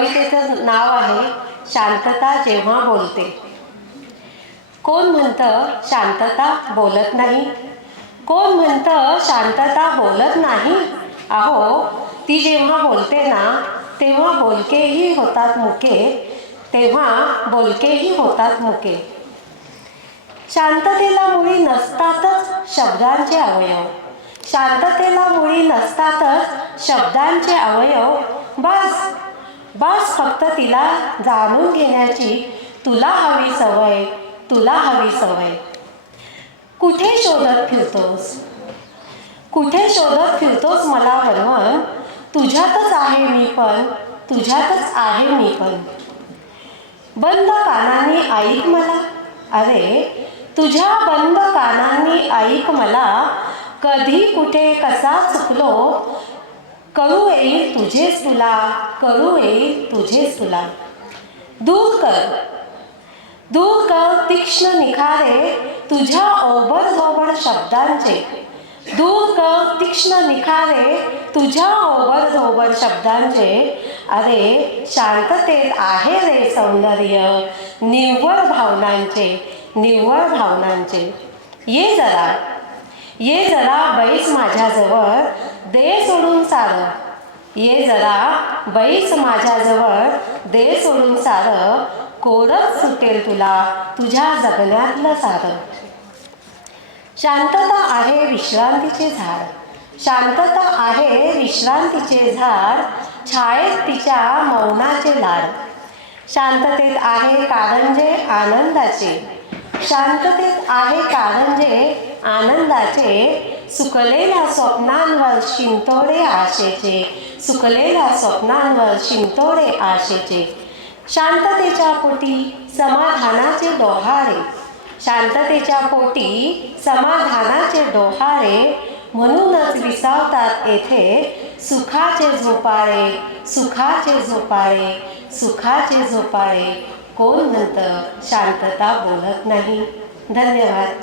कवितेचं नाव आहे शांतता जेव्हा बोलते. कोण म्हणतं शांतता बोलत नाही? कोण म्हणतं शांतता बोलत नाही? अहो ती जेव्हा बोलते ना तेव्हा बोलकेही होतात मुके तेव्हा बोलकेही होतात मुके. शांततेला मुळी नसतातच शब्दांचे अवयव. शांततेला मुळी नसतातच शब्दांचे अवयव. बस बस फक्त तिला जाणून घेण्याची तुला हवी सवय तुला हवी सवय. कुठे शोधत फिरतोस? कुठे शोधत फिरतोस मला बनवून तुझ्यातच आहे मी पण तुझ्यातच आहे मी पण. बंद कानांनी ऐक मला. अरे तुझ्या बंद कानांनी ऐक मला. कधी कुठे कसा चुकलो? करू येईल तुझेच तुला करू येईल तुझेच तुला दूर कर दूर कर तीक्ष्ण निखारे तुझ्या ओबडधोबड शब्दांचे। दूर कर तीक्ष्ण निखारे तुझ्या ओबडधोबड शब्दांचे। अरे शांततेत आहे रे सौंदर्य निव्वळ भावनांचे निव्वळ भावनांचे। ये जरा ये जरा बैस माझ्याजवळ दे सोडून सारं. ये जरा बैस माझ्याजवळ दे सोडून सारं. कोरच सुटेल तुला तुझ्या जगण्यातलं सारं. शांतता आहे विश्रांतीचे झाड. शांतता आहे विश्रांतीचे झाड. छायेत तिच्या मौनाचे लाड. शांततेत आहे कारंजे आनंदाचे. शांततेत आहे कारंजे आनंदाचे सुकलेल्या स्वप्नांवर शिंतोडे आशेचे सुकलेल्या स्वप्नांवर शिंतोडे आशेचे. शांततेच्या पोटी समाधानाचे डोहाळे. शांततेच्या पोटी समाधानाचे डोहाळे म्हणूनच विसावतात येथे सुखाचे झोपाळे सुखाचे झोपाळे. सुखाचे झोपाळे कोण म्हणतं शांतता बोलत नाही. धन्यवाद.